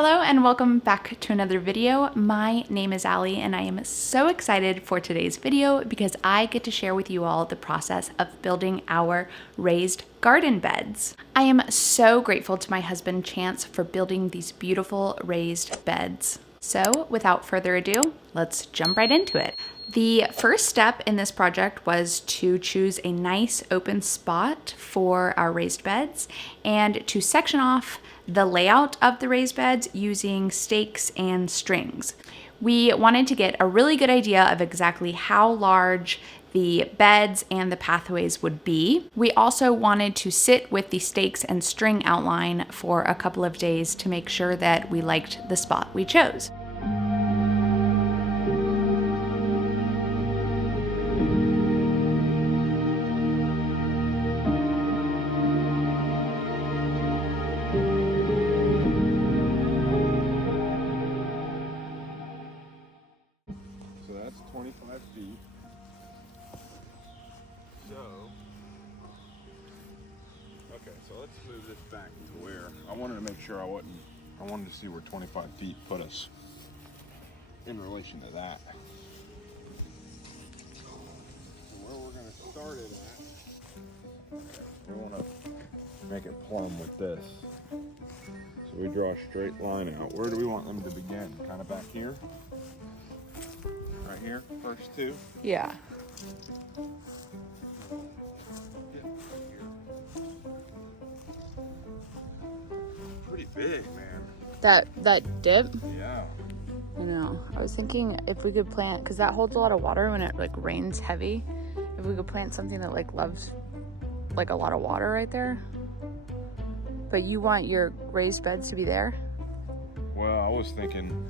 Hello and welcome back to another video. My name is Allie and I am so excited for today's video because I get to share with you all the process of building our raised garden beds. I am so grateful to my husband Chance for building these beautiful raised beds. So without further ado, let's jump right into it. The first step in this project was to choose a nice open spot for our raised beds and to section off the layout of the raised beds using stakes and strings. We wanted to get a really good idea of exactly how large the beds and the pathways would be. We also wanted to sit with the stakes and string outline for a couple of days to make sure that we liked the spot we chose. So that's 25 feet. So let's move this back to where I wanted to make sure I wanted to see where 25 feet put us in relation to that. So where we're going to start it at, we want to make it plumb with this. So we draw a straight line out. Where do we want them to begin? Kind of back here? Right here, first two? Yeah. Pretty big, man. That dip? Yeah. I know. I was thinking if we could plant, because that holds a lot of water when it like rains heavy, if we could plant something that like loves like a lot of water right there. But you want your raised beds to be there? Well, I was thinking,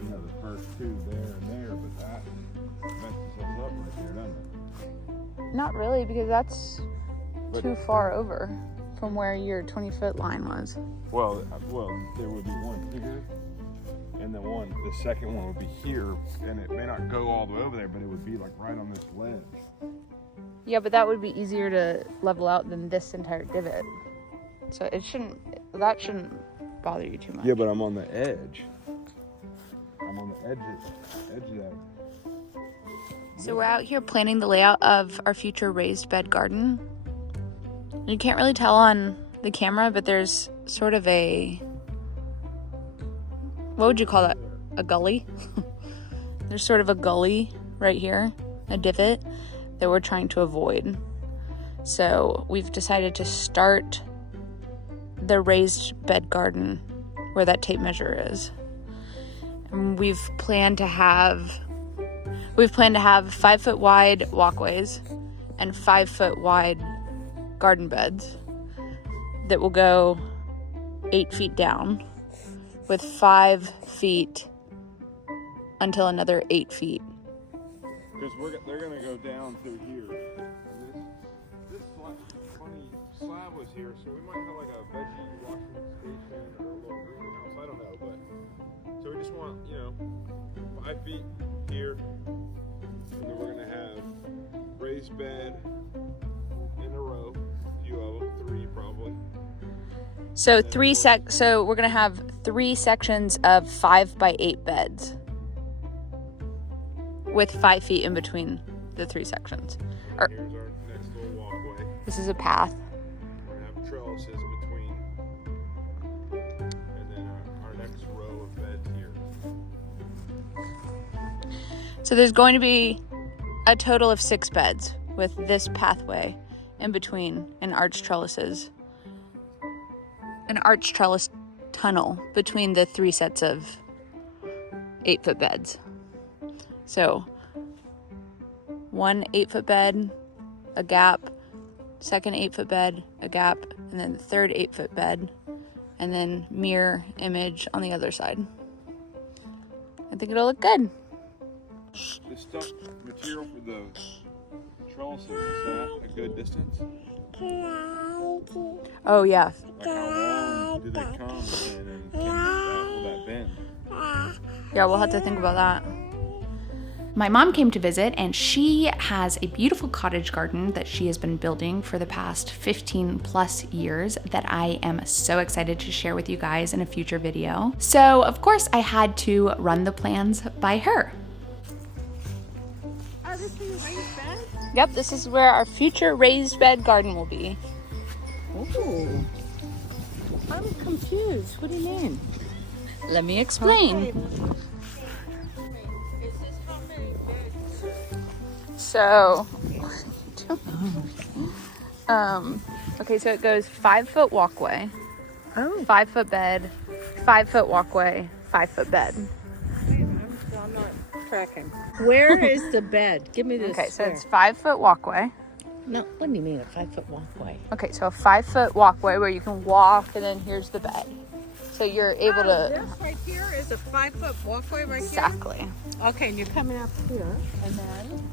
the first two there and there, but that messes us up right there, doesn't it? Not really, because that's too far over from where your 20-foot line was. Well, there would be one here, and then the second one would be here, and it may not go all the way over there, but it would be like right on this ledge. Yeah, but that would be easier to level out than this entire divot. So that shouldn't bother you too much. Yeah, but I'm on the edge. I'm on the edge of that. So we're out here planning the layout of our future raised bed garden. You can't really tell on the camera, but there's sort of what would you call that? A gully? There's sort of a gully right here, a divot that we're trying to avoid. So we've decided to start the raised bed garden where that tape measure is. And we've planned to have 5-foot wide walkways and 5-foot wide garden beds that will go 8 feet down with 5 feet until another 8 feet. Because they're going to go down through here. This funny slab was here, so we might have like a veggie washing station or a little greenhouse. I don't know, but so we just want 5 feet here, and then we're going to have raised bed in a row, a few of them, 3 probably. So so we're gonna have 3 sections of 5 by 8 beds with 5 feet in between the 3 sections. Here's our next little walkway. This is a path. We're gonna have trellises between, and then our next row of beds here. So there's going to be a total of 6 beds with this pathway in between and arch trellises. An arch trellis tunnel between the 3 sets of 8-foot beds. So 1 8-foot bed, a gap, second 8-foot bed, a gap, and then the third 8-foot bed, and then mirror image on the other side. I think it'll look good. The stuff material for the trellises, is that a good distance? Oh yeah. Like how long do they come and will that bend? Yeah, we'll have to think about that. My mom came to visit, and she has a beautiful cottage garden that she has been building for the past 15 plus years that I am so excited to share with you guys in a future video. So of course I had to run the plans by her. Oh, this is a raised bed? Yep, this is where our future raised bed garden will be. Ooh. I'm confused. What do you mean? Let me explain. Okay. Is this how many beds? So, okay, so it goes 5 foot walkway, Oh. 5 foot bed, 5 foot walkway, 5 foot bed. I'm not tracking. Where is the bed? Give me this. Okay, so square. it's 5 foot walkway. No, what do you mean a 5-foot walkway? Okay, so a 5 foot walkway where you can walk, and then here's the bed. So you're able to. This right here is a 5-foot walkway right Exactly. here? Okay, and you're coming up here, and then?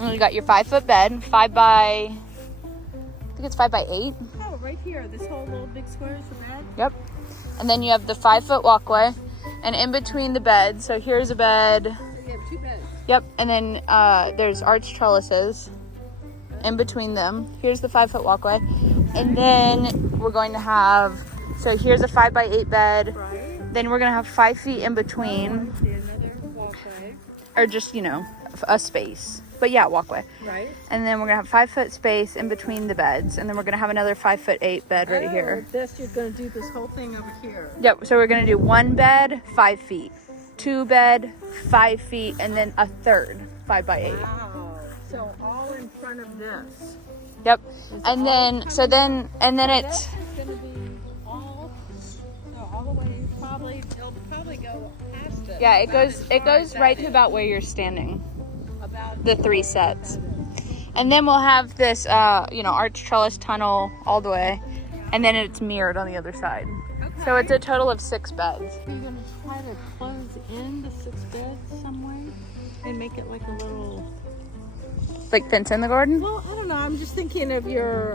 And you got your 5 foot bed, 5 by, I think it's 5 by 8. Oh, right here. This whole little big square is the bed? Yep. And then you have the 5 foot walkway, and in between the beds, so here's a bed. So you have 2 beds. Yep, and then there's arch trellises in between them. Here's the 5 foot walkway. And then we're going to have, so here's a 5 by 8 bed. Right. Then we're going to have 5 feet in between, See another walkway. or just, you know, a space. But yeah, walkway. Right. And then we're going to have 5 foot space in between the beds. And then we're going to have another 5 foot 8 bed right here. This, you're going to do this whole thing over here. Yep, so we're going to do 1 bed, 5 feet. 2 bed, 5 feet, and then a third 5 by 8. Wow. So all in front of this. Yep. And then it's This is going to be all, so all the way, it'll probably go past it. yeah, it about goes as it far as goes that right to is. about where you're standing. About The 3 sets. And then we'll have this arch trellis tunnel all the way, and then it's mirrored on the other side. Okay. So it's a total of 6 beds. Are you going to try to close in the 6 beds some way and make it like a little? Like fence in the garden? Well, I don't know. I'm just thinking of your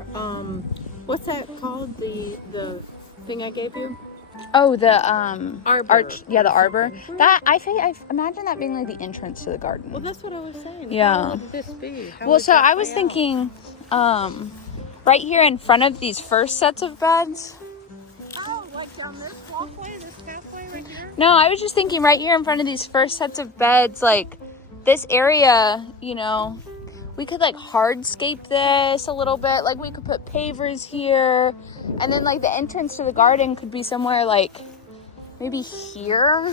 what's that called? The thing I gave you. Oh, the Arbor arch, yeah, the or arbor. something. That I imagine that being like the entrance to the garden. Well, that's what I was saying. Yeah. How would this be? How Well, would so that I was play out? thinking, right here in front of these first sets of beds. Oh, like down this walkway, this pathway right here? No, I was just thinking right here in front of these first sets of beds, like this area, we could like hardscape this a little bit. Like we could put pavers here, and then like the entrance to the garden could be somewhere like maybe here.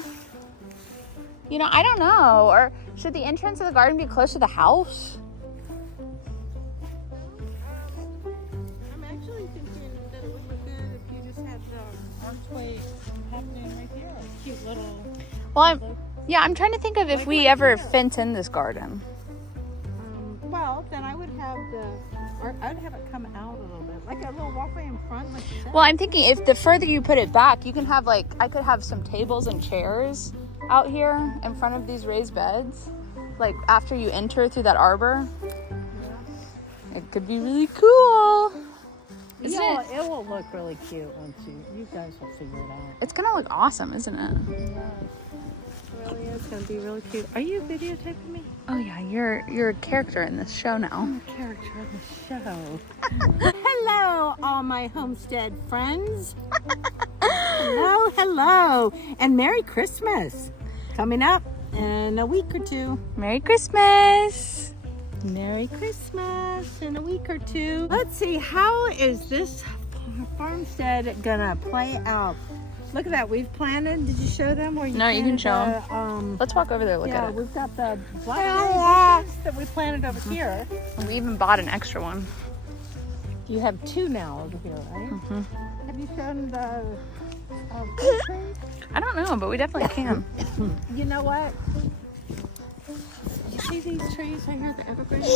I don't know. Or should the entrance of the garden be close to the house? I'm actually thinking that it would look good if you just had the archway happening right here. A cute little. Well, I'm trying to think of if we ever fence in this garden. Well, then I would have I'd have it come out a little bit, like a little walkway in front, like you said. Well, I'm thinking if the further you put it back, you can have I could have some tables and chairs out here in front of these raised beds, like after you enter through that arbor. Yeah. It could be really cool. Isn't Yeah, it? it will look really cute once you guys will figure it out. It's gonna look awesome, isn't it? Yeah. It really is going to be really cute. Are you videotaping me? Oh yeah, you're a character in this show now. I'm a character in the show. Hello, all my homestead friends. Hello. And Merry Christmas. Coming up in a week or two. Merry Christmas. Merry Christmas in a week or two. Let's see, how is this farmstead gonna play out? Look at that, we've planted. Did you show them? Where you No, you can planted show them. Let's walk over there and look yeah, at it. we've got the blackberry bushes that we planted over here. We even bought an extra one. You have 2 now over here, right? Mm-hmm. Have you shown the fruit tree? I don't know, but we definitely can. You know what? You see these trees right here, the evergreens?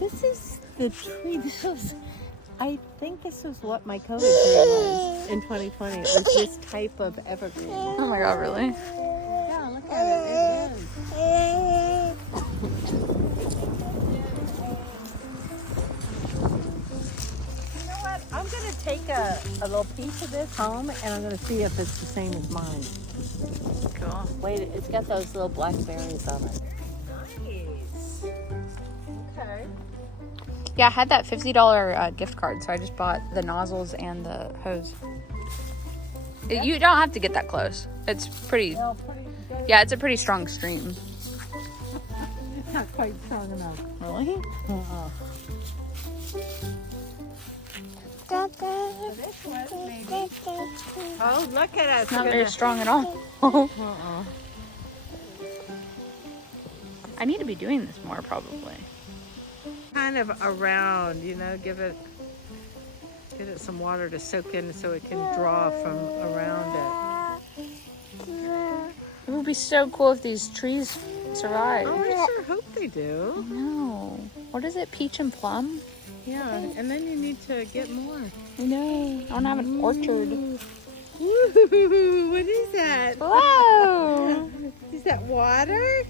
This is the tree. I think this is what my COVID tree was in 2020. It was this type of evergreen. Oh my god, really? Yeah, look at it. It is. You know what? I'm going to take a little piece of this home and I'm gonna see if it's the same as mine. Cool. Wait, it's got those little black berries on it. Nice. Okay. Yeah, I had that $50 gift card, so I just bought the nozzles and the hose. You don't have to get that close. It's pretty. Well, pretty good. Yeah, it's a pretty strong stream. Not quite strong enough. Really? Uh-uh. This was maybe. Oh, look at us. Not very strong at all. Uh-uh. I need to be doing this more, probably. Kind of around, you know, give it some water to soak in so it can draw from around it. It would be so cool if these trees survive. Oh, I sure hope they do. No. What is it? Peach and plum? Yeah, and then you need to get more. I know. I want to have an orchard. Ooh, what is that? Whoa! Is that water?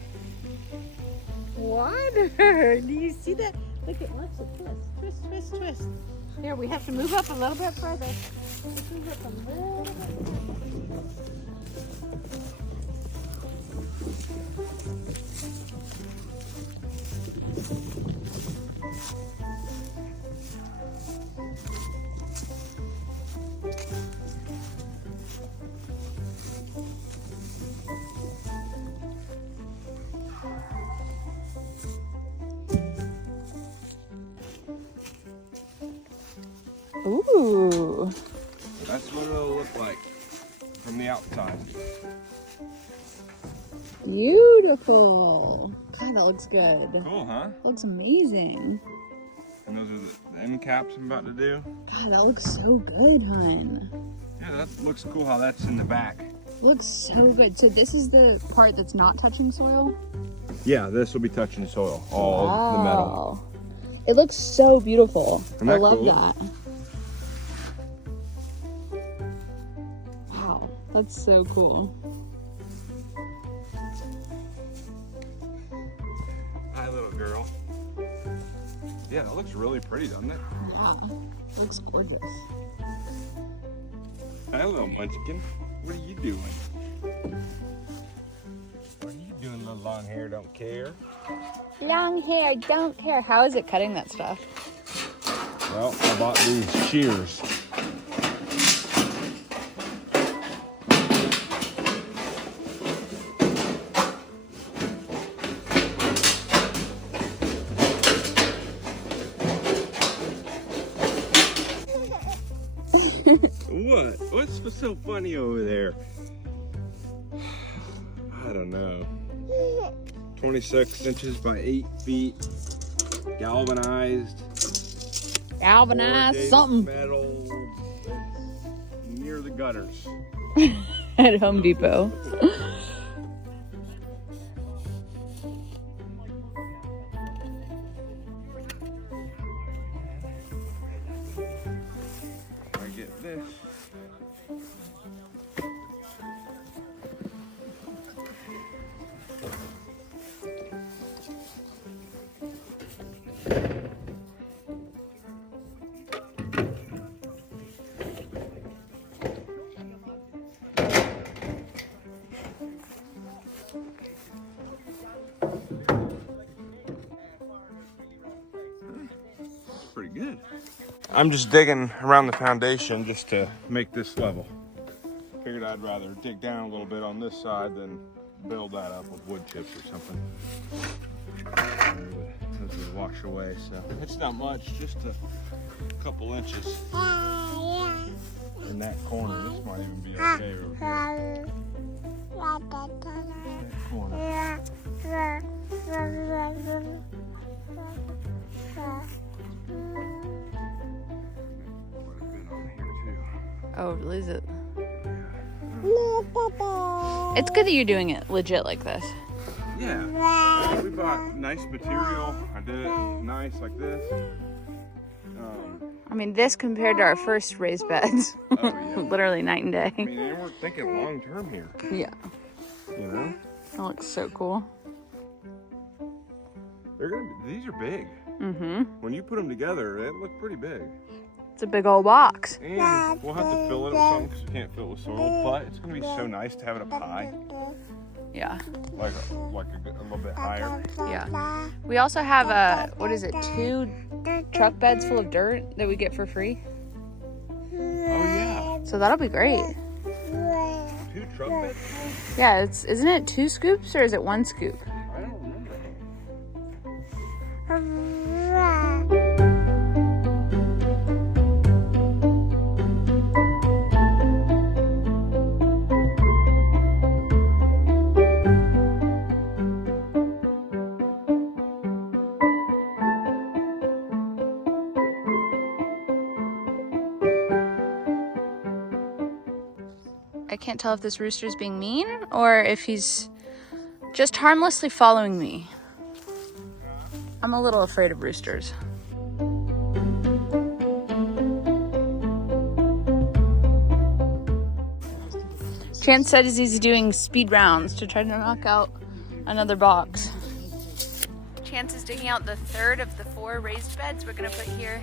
Water. Do you see that? Look at, watch it twist, twist, twist, twist. Here, we have to move up a little bit further. Let's move up a little bit. Ooh. That's what it'll look like from the outside. Beautiful. God, that looks good. Cool, huh? That looks amazing. And those are the end caps I'm about to do. God, that looks so good, hon. Yeah, that looks cool how that's in the back. Looks so good. So this is the part that's not touching soil? Yeah, this will be touching the soil, all the metal. Wow. It looks so beautiful. Isn't I that love cool? that. Wow, that's so cool. Hi, little girl. Yeah, that looks really pretty, doesn't it? Yeah, looks gorgeous. Hi, little munchkin. What are you doing? What are you doing, little long hair? Don't care. Long hair, don't care. How is it cutting that stuff? Well, I bought these shears. What? What's so funny over there? I don't know. 26 inches by 8 feet. Galvanized. Galvanized corrugated something Metal. It's near the gutters. at Home Depot. I get this. Pretty good. I'm just digging around the foundation just to make this level. Figured I'd rather dig down a little bit on this side than build that up with wood chips or something. Those would wash away, so it's not much, just a couple inches in that corner. This might even be okay over here. That corner. Oh, is it? It's good that you're doing it legit like this. Yeah, we bought nice material. I did it nice like this. I mean, this compared to our first raised beds. Oh, yeah. Literally night and day. I mean, and we're thinking long term here, Yeah, you know? that looks so cool. These are big. Mm-hmm. When you put them together, they look pretty big. It's a big old box. And we'll have to fill it with something because we can't fill it with soil, but it's going to be so nice to have it up high. Yeah. Like a little bit higher. Yeah. We also have what is it, 2 truck beds full of dirt that we get for free. Oh yeah. So that'll be great. 2 truck beds? Yeah, isn't it 2 scoops or is it 1 scoop? I don't remember. I can't tell if this rooster is being mean or if he's just harmlessly following me. I'm a little afraid of roosters. Chance said he's doing speed rounds to try to knock out another box. Chance is digging out the 3rd of the 4 raised beds we're gonna put here.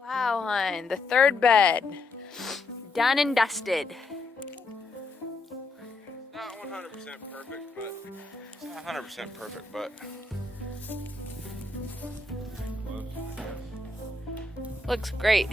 Wow, hon, the 3rd bed, done and dusted. Not 100% perfect, but it's not 100% perfect, but close, I guess. Looks great.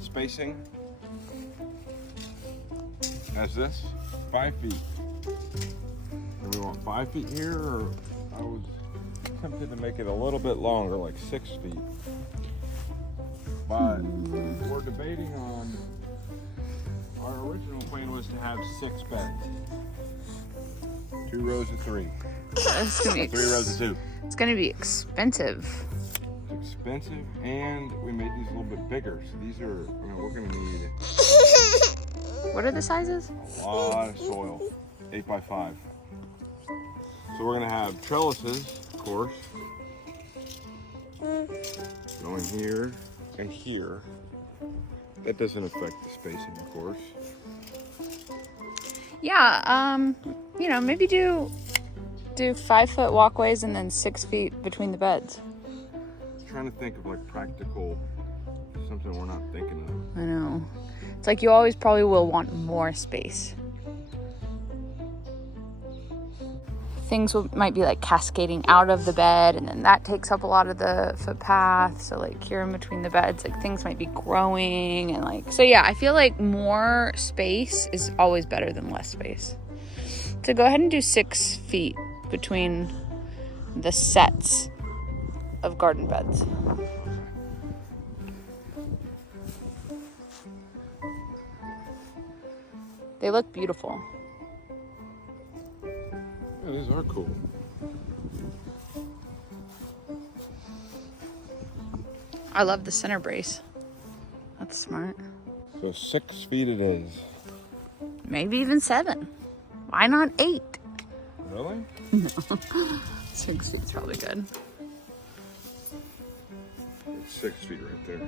Spacing as this, 5 feet. And we want 5 feet here, or I was tempted to make it a little bit longer, like 6 feet. But we're debating on, our original plan was to have 6 beds. 2 rows of 3. It's gonna be 3 rows of 2. It's gonna be expensive. Expensive, and we made these a little bit bigger, so these are, we're gonna need What are the sizes? a lot of soil, 8 by 5. So we're gonna have trellises, of course, going here and here. That doesn't affect the spacing, of course. Yeah, maybe do 5-foot walkways and then 6 feet between the beds. Trying to think of like practical, something we're not thinking of. I know. It's like you always probably will want more space. Things might be like cascading out of the bed, and then that takes up a lot of the footpath. So like here in between the beds, like things might be growing and like, so yeah, I feel like more space is always better than less space. So go ahead and do 6 feet between the sets of garden beds. They look beautiful. Yeah, these are cool. I love the center brace. That's smart. So 6 feet it is. Maybe even 7. Why not 8? Really? 6 feet's probably good. It's 6 feet right there.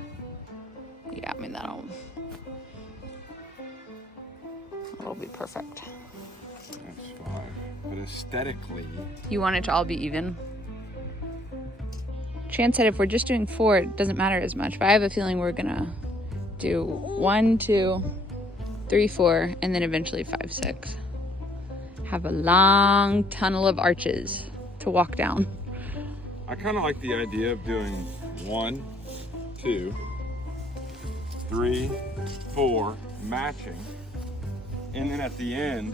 Yeah, I mean, that'll be perfect. That's 5. But aesthetically, You want it to all be even? Chance said if we're just doing 4, it doesn't matter as much. But I have a feeling we're gonna do 1, 2, 3, 4, and then eventually 5, 6. Have a long tunnel of arches to walk down. I kind of like the idea of doing 1, 2, 3, 4 matching, and then at the end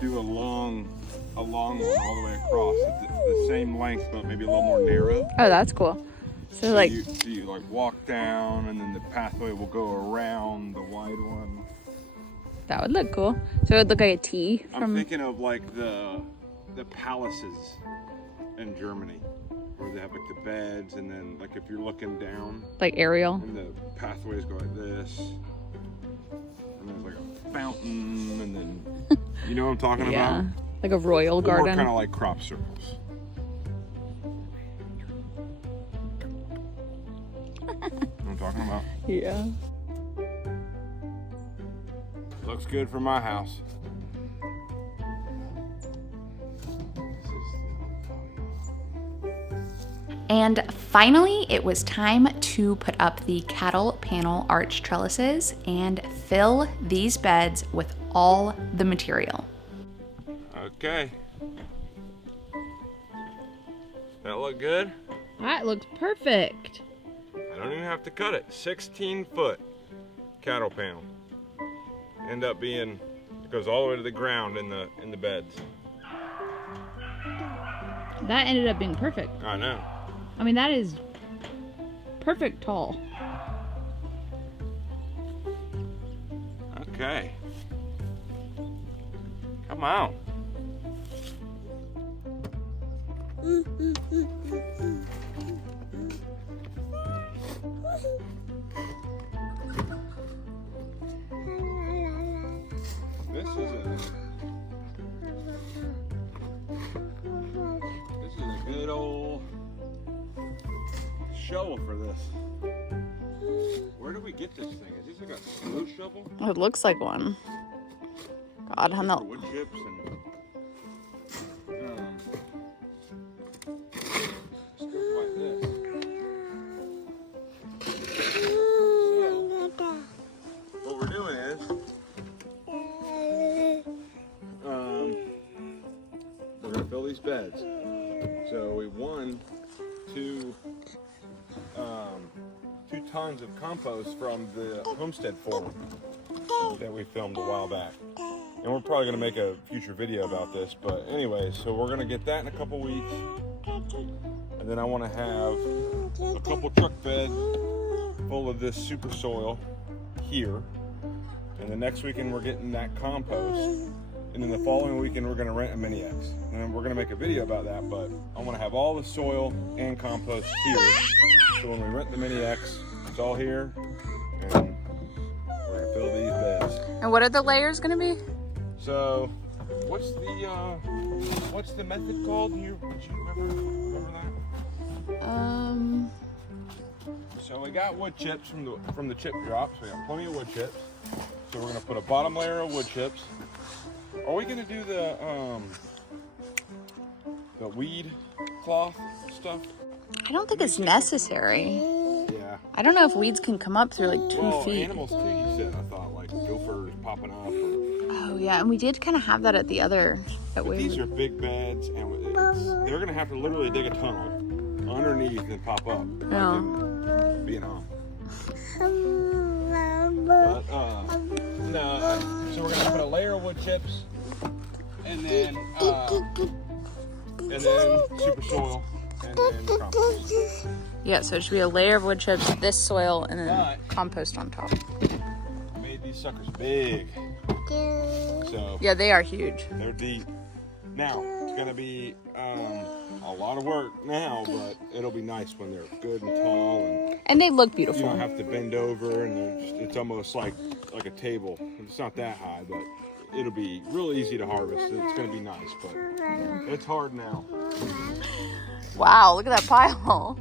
do a long one all the way across. It's the same length, but maybe a little more narrow. Oh, that's cool. So like, you like walk down, and then the pathway will go around the wide one. that would look cool. So it would look like a T I'm from. thinking of like the palaces in Germany, where they have like the beds, and then like if you're looking down, Like Ariel. and the pathways go like this, and there's like a fountain, and then you know what I'm talking Yeah. about? Like a royal Or garden. kind of like crop circles. You know what I'm talking about? Yeah. Looks good for my house. And finally, it was time to put up the cattle panel arch trellises and fill these beds with all the material. Okay. That look good? That looks perfect. I don't even have to cut it. 16-foot cattle panel. End up being, it goes all the way to the ground in the beds. That ended up being perfect. I know. I mean, that is perfect tall. Okay. Come on. This is a good old shovel for this. Where do we get this thing? Is this like a snow shovel? It looks like one. God, I'm For not. wood chips and stuff like this. So, what we're doing is we're gonna fill these beds. So we two tons of compost from the Homestead forum that we filmed a while back. And we're probably gonna make a future video about this, but anyway, so we're gonna get that in a couple weeks. And then I wanna have a couple truck beds full of this super soil here. And the next weekend we're getting that compost. And then the following weekend we're gonna rent a mini X. And then we're gonna make a video about that, but I wanna have all the soil and compost here. So when we rent the mini X, it's all here. And we're gonna fill these beds. And what are the layers gonna be? So, what's the method called? Do you remember that? So we got wood chips from the chip drops. We got plenty of wood chips. So we're gonna put a bottom layer of wood chips. Are we gonna do the weed cloth stuff? I don't think it's necessary. Yeah. I don't know if weeds can come up through like 2 feet. Animals too. You said, I thought, like gophers popping up. Oh yeah, and we did kind of have that at the other. These are big beds, and they're gonna have to literally dig a tunnel underneath and pop up. Yeah. Being on. But, no, so we're gonna put a layer of wood chips, and then super soil, and then compost. Yeah, so it should be a layer of wood chips, this soil, and then But- compost on top. I made these suckers big, so Yeah, they are huge. they're deep. Now it's gonna be a lot of work now, but it'll be nice when they're good and tall, And they look and beautiful. you don't have to bend over, and it's almost like a table. It's not that high, but it'll be real easy to harvest. It's gonna be nice, but it's hard now. Wow, look at that pile.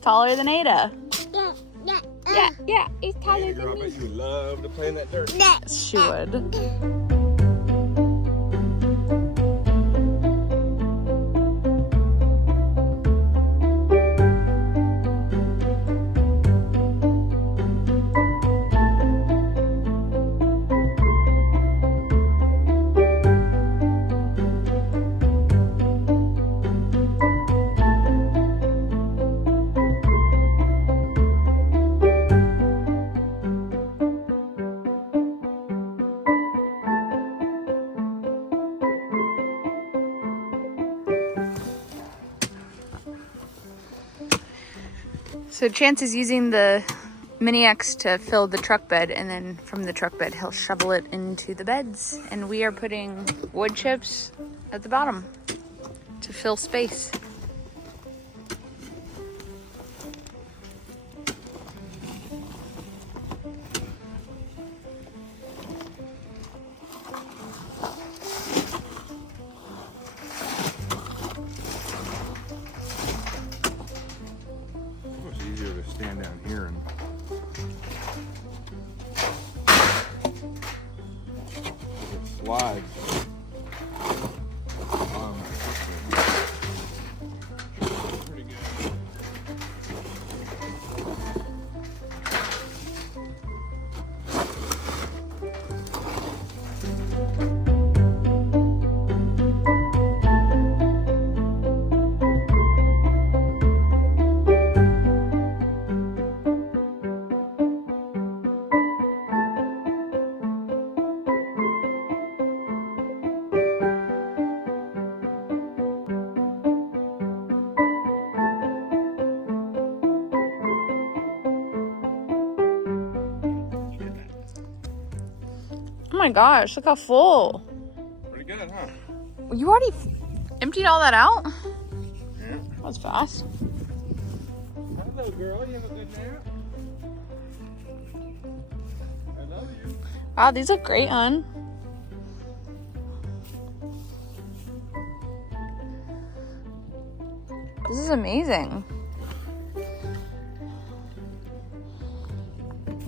Taller than Ada. Yeah, he's taller Hey, than girl, I me. bet you love to play in that dirt. She would. So Chance is using the Mini X to fill the truck bed, and then from the truck bed he'll shovel it into the beds. And we are putting wood chips at the bottom to fill space. It's easier to stand down here and it slides. Pretty good. Oh my gosh, look how full. Pretty good, huh? You already emptied all that out? Yeah. That was fast. Hello, girl. You have a good nap? I love you. Wow, these look great, hon. This is amazing.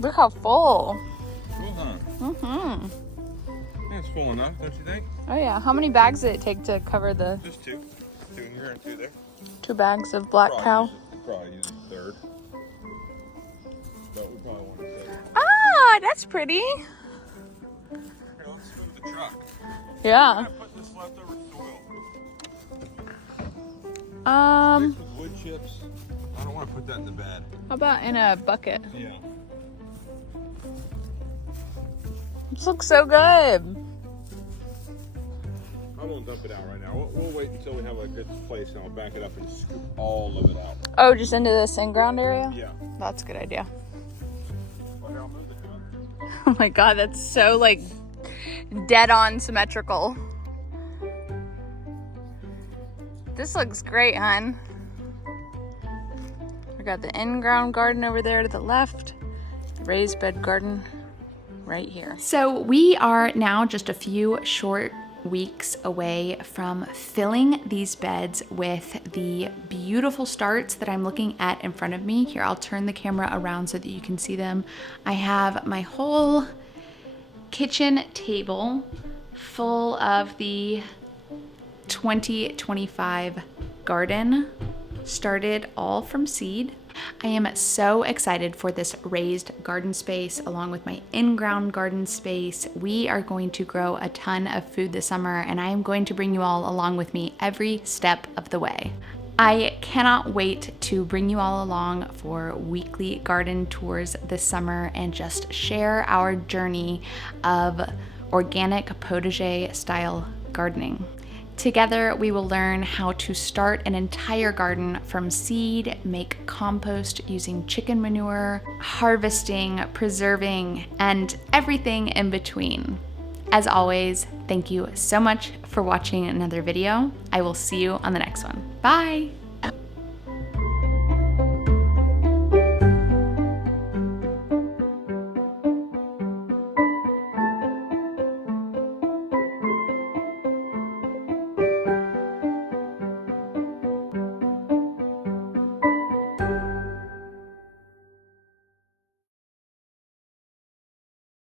Look how full. Cool, huh? Mm-hmm. Yeah, it's full enough, don't you think? Oh yeah, how many bags did it take to cover the Just two. Two in here and two there. 2 bags of black cow? Probably use a third. But we probably want to save. Ah, that's pretty. Here, let's move the truck. Yeah. I'm gonna put this leftover soil. Mixed with wood chips. I don't want to put that in the bed. How about in a bucket? Yeah. This looks so good. I won't dump it out right now. We'll wait until we have a good place and I'll back it up and scoop all of it out. Oh, just into this in-ground area? Yeah. That's a good idea. Well, here, I'll move the truck. Oh my god, that's so like dead on symmetrical. This looks great, hon. We got the in-ground garden over there to the left, the raised bed garden right here. So we are now just a few short weeks away from filling these beds with the beautiful starts that I'm looking at in front of me. Here, I'll turn the camera around so that you can see them. I have my whole kitchen table full of the 2025 garden, started all from seed. I am so excited for this raised garden space along with my in-ground garden space. We are going to grow a ton of food this summer, and I am going to bring you all along with me every step of the way. I cannot wait to bring you all along for weekly garden tours this summer and just share our journey of organic potager style gardening. Together, we will learn how to start an entire garden from seed, make compost using chicken manure, harvesting, preserving, and everything in between. As always, thank you so much for watching another video. I will see you on the next one. Bye!